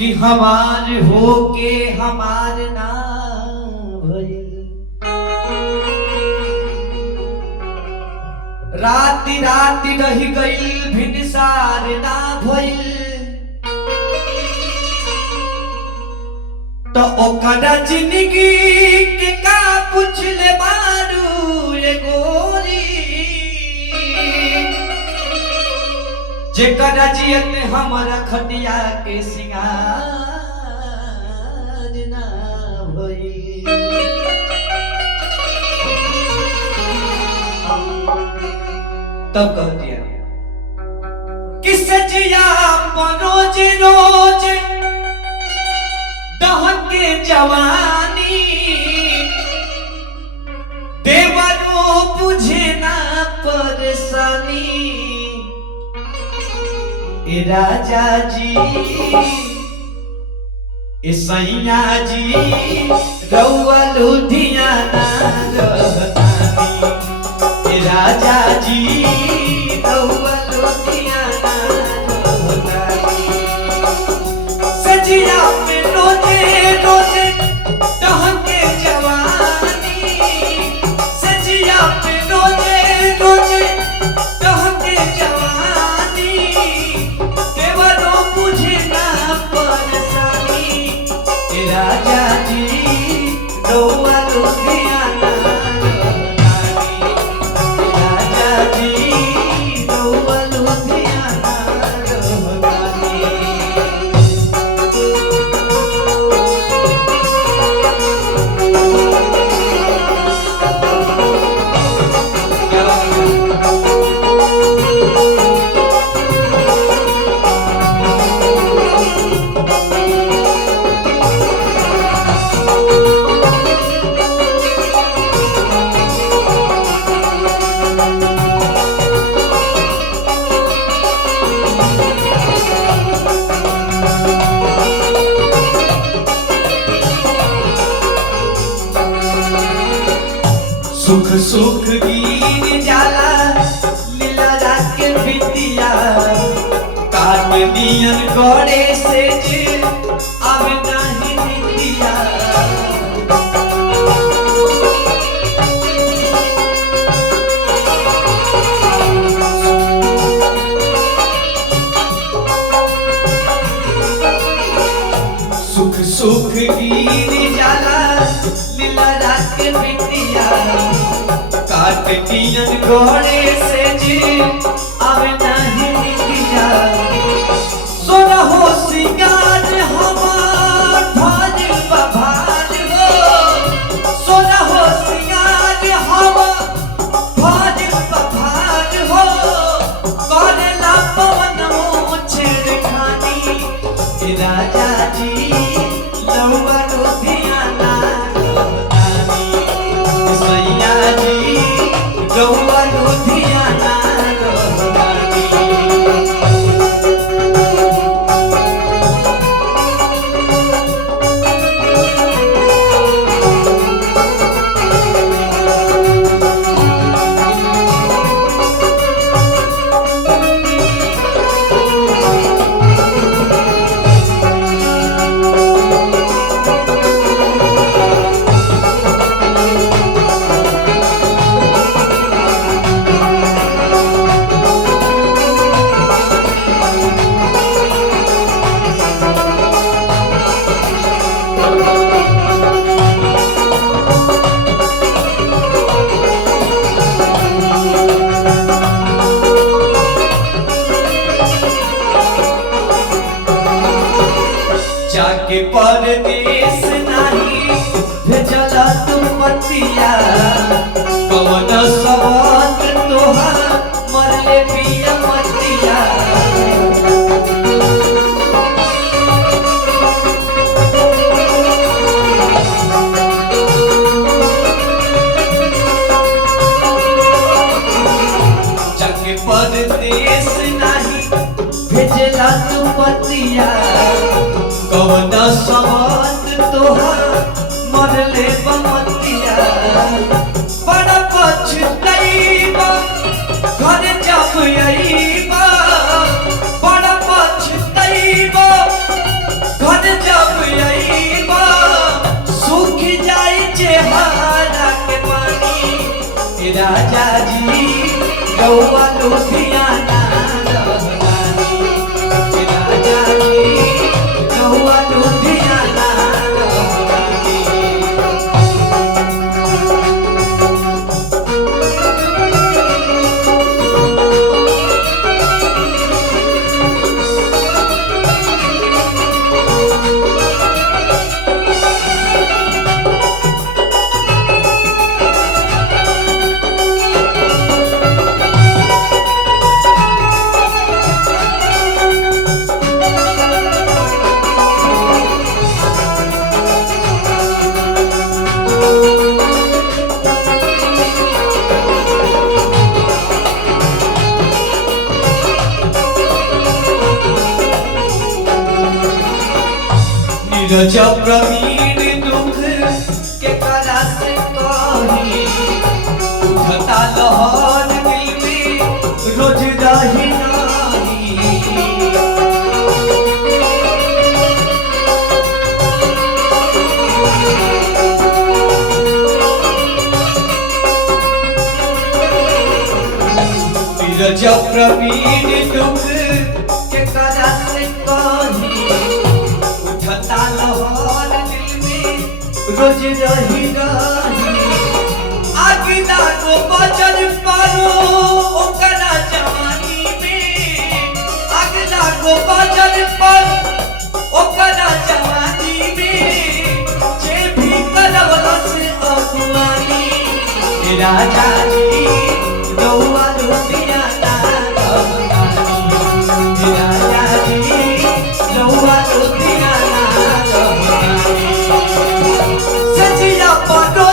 कि हमार हो के हमार ना भइल। राति राति रह गइल भिनसार ना भइल। तो ओकरा जिंदगी के का पूछले बारू ये गोरी, जेकरा जियत हमरा खटिया के सिंगार ना भइल। तब कह दिया कि सजिया रोज रोज दहके जवानी, देवरो बुझे ना परेशानी। ए राजा जी ए सैया जी रउआ लुधियाना रहतानी। ए राजा जी रउआ लुधियाना रहतानी। सजिया में रोजे रोजे दहके जवानी, सजिया में रोजे रोजे दहके जवानी। देवरो बुझे ना परेशानी। ए राजा जी रउआ लुधियाना रहतानी। राजा जी रउआ लुधियाना रहतानी। सुख सुख गिर जाला लीला के बिटिया, काट दियन गड़े से जे अब नहीं निकलिया। सुख सुख गिर जाला लीला के बिटिया, काट दियन घोड़े से जी अब नहीं निकलिया। सोना हो सिंगार हमार भाजिल बभार हो, सोना हो सिंगार हमार भाजिल बभार हो। करेला पवन छेड़खानी। ए राजा जी लौवा लुधियाना रहतानी। सैया जी रउआ लुधियाना रहतानी। जाके परदेश नहीं भेजला तुम पतिया, कवन सबक तोहार मरले पिया मतिया। जाके परदेश नहीं भेजला तुम पतिया, कवन सबक तोहार मरले बमतिया। बड़ा पछतैबा घर जब अइबा, बड़ा पछतैबा घर जब प्रवीण दुख के करा से कही उठता लहर दिल में रोज रही नहीं। जब प्रवीण दुख के करा से कही उठता लहर दिल में रोज रही आगे लागो बचन पारो ओकरा जवानी में आगे लागो बचन पारो ओकरा जवानी में जे भी करवलस अगुवानी राजा जी रउआ रोटिया ना राजा जी रउआ रोटिया ना सजिया पटो